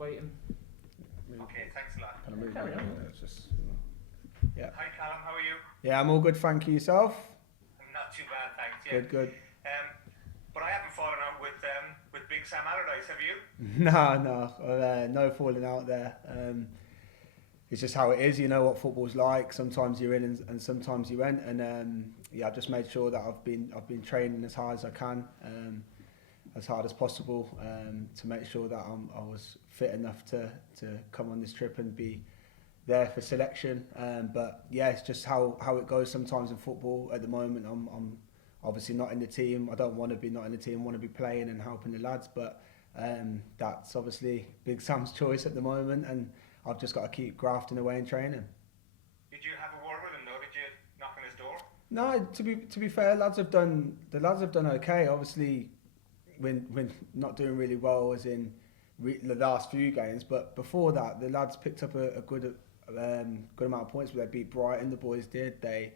waiting. Okay, thanks a lot. Kind of move Carry on. it's just, yeah. Hi Callum, how are you? Yeah, I'm all good, thank you. Yourself? I'm not too bad, thanks. Yeah. Good. But I haven't fallen out with Big Sam Allardyce, have you? No falling out there. It's just how it is. You know what football's like. Sometimes you're in and sometimes you ain't. And yeah, I've just made sure that I've been training as hard as I can, as hard as possible, to make sure that I was fit enough to come on this trip and be there for selection. But yeah, it's just how it goes sometimes in football. At the moment, I'm obviously not in the team. I don't want to be not in the team. I want to be playing and helping the lads. But that's obviously Big Sam's choice at the moment, and I've just got to keep grafting away and training. Did you have a word with him though? Did you knock on his door? No, to be fair, the lads have done okay. Obviously, when not doing really well as in the last few games, but before that, the lads picked up a good amount of points. They beat Brighton, the boys did. They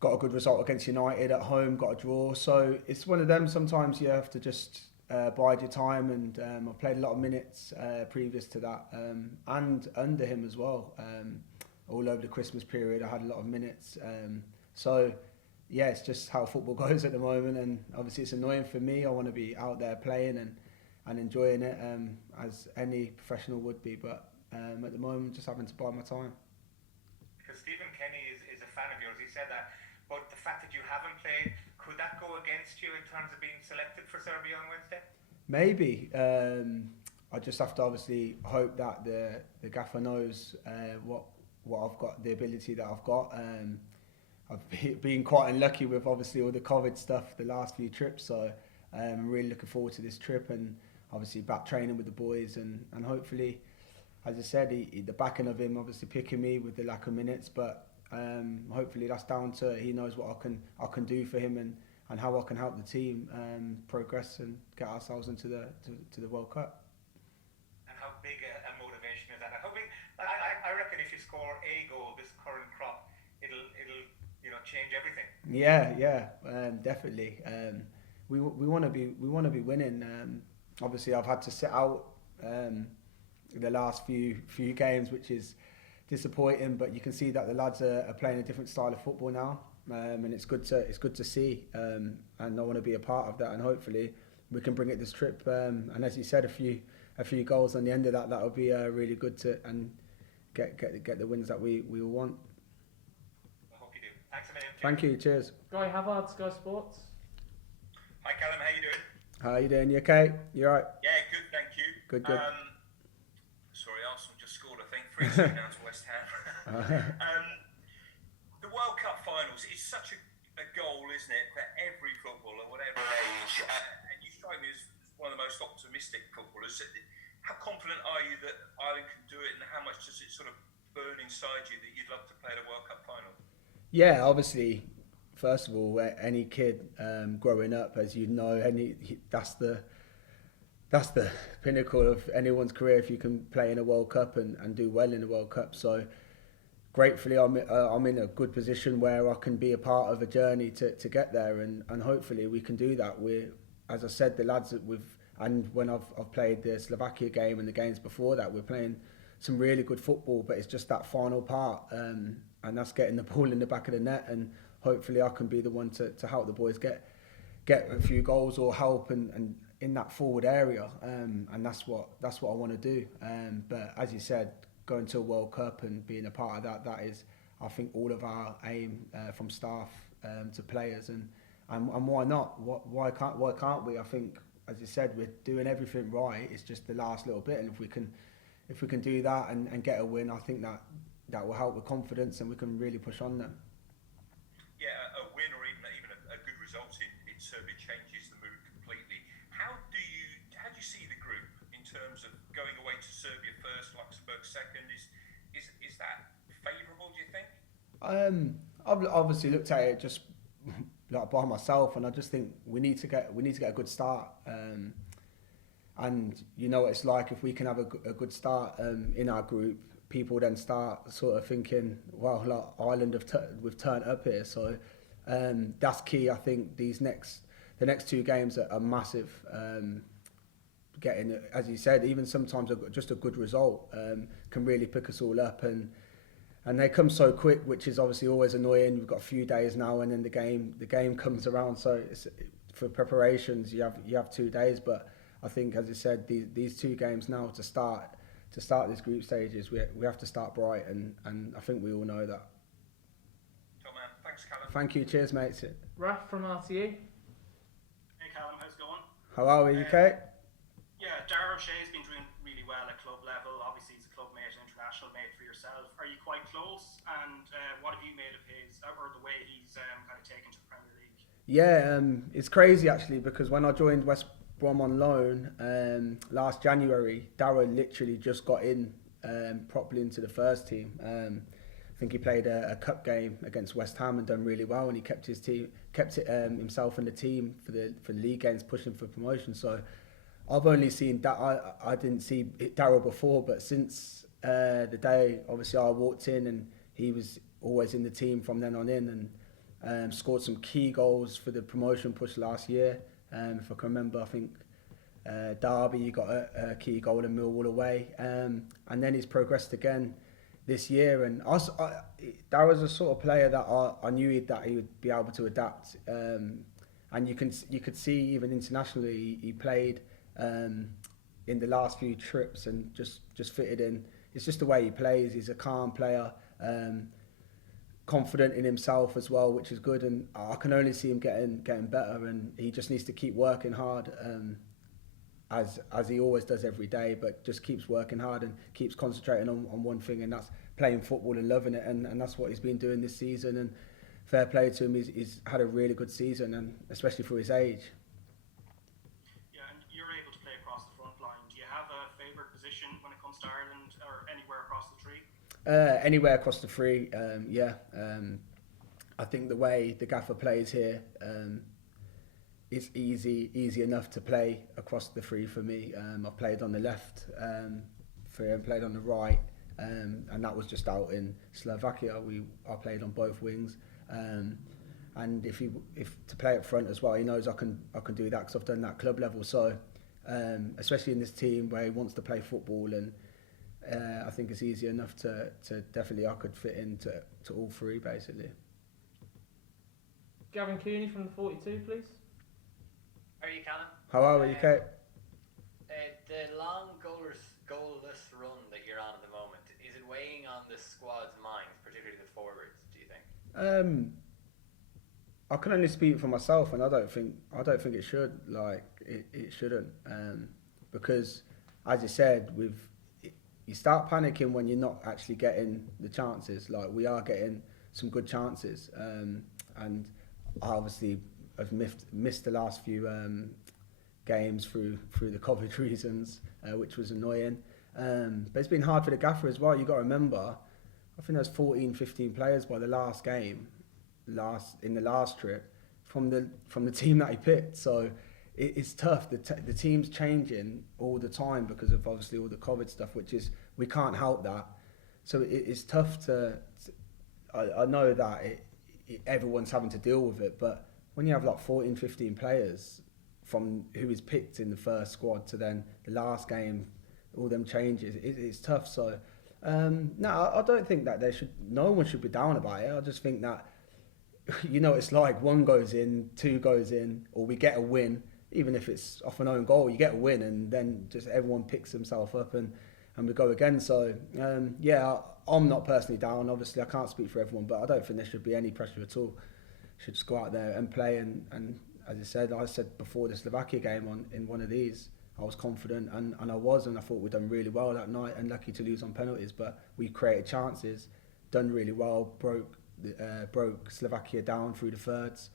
got a good result against United at home, got a draw. So it's one of them. Sometimes you have to just bide your time, and I played a lot of minutes previous to that, and under him as well. All over the Christmas period, I had a lot of minutes. So yeah, it's just how football goes at the moment, and obviously it's annoying for me. I want to be out there playing and enjoying it, as any professional would be. But at the moment, just having to bide my time. Because Stephen Kenny is a fan of yours. He said that. But the fact that you haven't played, could that go against you in terms of being selected for Serbia on Wednesday? Maybe. I just have to obviously hope that the gaffer knows what I've got, the ability that I've got. I've been quite unlucky with obviously all the COVID stuff the last few trips, so I'm really looking forward to this trip, and obviously back training with the boys, and hopefully, as I said, the backing of him obviously picking me with the lack of minutes, but hopefully that's down to he knows what I can do for him, and how I can help the team progress and get ourselves into the World Cup. And how big a motivation is that? How big? I reckon if you score a goal this current crop, it'll change everything. Yeah, definitely. We want to be winning. Obviously, I've had to sit out the last few games, which is disappointing. But you can see that the lads are playing a different style of football now, and it's good to see. And I want to be a part of that, and hopefully we can bring it this trip. And as you said, a few goals on the end of that would be really good to and get the wins that we all want. Thanks a million. Thank you. Cheers. Guy Havard, Sky Sports. Hi Callum, how you doing? How you doing? You okay? You alright? Yeah, good, thank you. Good. Sorry, Arsenal just scored, I think, 3-2 down to West Ham. The World Cup finals is such a goal, isn't it, for every footballer, whatever age. And you strike me as one of the most optimistic footballers. How confident are you that Ireland can do it, and how much does it sort of burn inside you that you'd love to play at a World Cup final? Yeah, obviously, first of all, any kid growing up, as you know, that's the pinnacle of anyone's career if you can play in a World Cup and do well in a World Cup. So gratefully, I'm in a good position where I can be a part of a journey to get there, and hopefully we can do that. As I said, the lads that and when I've played the Slovakia game and the games before that, we're playing some really good football, but it's just that final part. And that's getting the ball in the back of the net, and hopefully I can be the one to help the boys get a few goals or help and in that forward area, and that's what I want to do. But as you said, going to a World Cup and being a part of that is, I think, all of our aim, from staff to players, and why not? Why can't we? I think, as you said, we're doing everything right. It's just the last little bit, and if we can do that and get a win, I think that will help with confidence, and we can really push on them. Yeah, a win or even a good result in Serbia changes the mood completely. How do you see the group in terms of going away to Serbia first, Luxembourg second? Is that favourable, do you think? I've obviously looked at it just like by myself, and I just think we need to get a good start. And you know what it's like, if we can have a good start in our group, people then start sort of thinking, well, like Ireland we've turned up here. So that's key. I think the next two games are massive. getting, as you said, even sometimes just a good result can really pick us all up, and they come so quick, which is obviously always annoying. We've got a few days now, and then the game comes around. So for preparations, you have 2 days, but I think, as I said, these 2 games now to start these group stages, we have to start bright, and I think we all know that. Top man, thanks, Callum. Thank you, cheers, mates. Raf from RTE. Hey Callum, how's it going? How are we, UK? Yeah, Dara O'Shea's been doing really well at club level. Obviously, he's a club mate, an international mate for yourself. Are you quite close? And what have you made of his, or the way he's kind of taken to the Premier League? Yeah, it's crazy actually, because when I joined West Brom on loan last January, Dara literally just got in properly into the first team. I think he played a cup game against West Ham and done really well, and he kept himself in the team for the league games, pushing for promotion. So I've only seen that. I didn't see Dara before, but since the day obviously I walked in, and he was always in the team from then on in, and scored some key goals for the promotion push last year. If I can remember, I think Derby, he got a key goal in Millwall away, and then he's progressed again this year. And that was a sort of player that I knew that he would be able to adapt. And you could see even internationally he played in the last few trips and just fitted in. It's just the way he plays. He's a calm player, confident in himself as well, which is good. And I can only see him getting better, and he just needs to keep working hard, as he always does every day, but just keeps working hard and keeps concentrating on one thing, and that's playing football and loving it. And that's what he's been doing this season. And fair play to him. He's had a really good season, and especially for his age. Yeah, and you're able to play across the front line. Do you have a favourite position when it comes to Ireland, or anywhere across the three? Anywhere across the three, yeah. I think the way the gaffer plays here, it's easy enough to play across the three for me. I've played on the left for him, played on the right, and that was just out in Slovakia. I played on both wings, and if to play up front as well, he knows I can do that because I've done that club level. So especially in this team where he wants to play football, and I think it's easy enough to definitely I could fit into all three basically. Gavin Cooney from the 42, please. How are you, Callum? How are we, Kate? The long goalless run that you're on at the moment, is it weighing on the squad's minds, particularly the forwards, do you think? I can only speak for myself, and I don't think it should. Like it shouldn't, because as you said, you start panicking when you're not actually getting the chances. Like we are getting some good chances, and I obviously have missed the last few games through the COVID reasons, which was annoying. But it's been hard for the gaffer as well. You got to remember, I think there's 14, 15 players by the last game, in the last trip, from the team that he picked. So it's tough. The team's changing all the time because of obviously all the COVID stuff, which is we can't help that. So it's tough I know that everyone's having to deal with it, but when you have like 14, 15 players from who is picked in the first squad to then the last game, all them changes, it's tough. So no, I don't think that no one should be down about it. I just think that, it's like one goes in, two goes in, or we get a win, even if it's off an own goal, you get a win, and then just everyone picks himself up and we go again. So yeah, I'm not personally down. Obviously I can't speak for everyone, but I don't think there should be any pressure at all. Should just go out there and play, and as I said before the Slovakia game in one of these, I was confident, and I thought we'd done really well that night, and lucky to lose on penalties, but we created chances, done really well, broke Slovakia down through the thirds.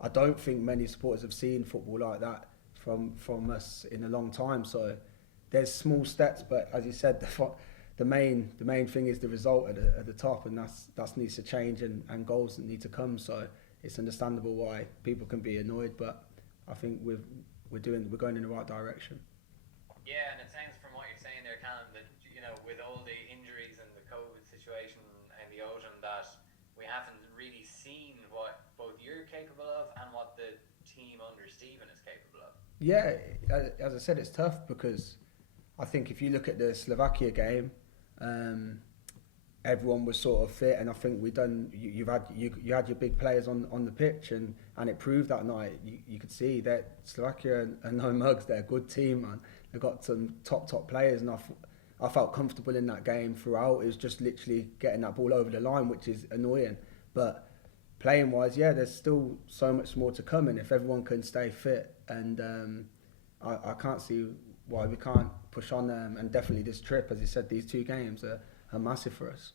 I don't think many supporters have seen football like that from us in a long time. So there's small steps, but as you said, the main thing is the result at the top, and that needs to change, and goals that need to come. So it's understandable why people can be annoyed, but I think we're going in the right direction. Yeah, and it sounds from what you're saying there, Callum, that with all the injuries and the COVID situation and the autumn, that we haven't really seen what both you're capable of and what the team under Stephen is capable of. Yeah, as I said, it's tough because I think if you look at the Slovakia game, everyone was sort of fit, and I think you had your big players on the pitch, and it proved that night. You could see that Slovakia are no mugs. They're a good team, man. They've got some top players, and I felt comfortable in that game throughout. It was just literally getting that ball over the line, which is annoying. But playing wise, yeah, there's still so much more to come, and if everyone can stay fit, and I can't see why we can't push on them. And definitely this trip, as you said, these two games are massive for us.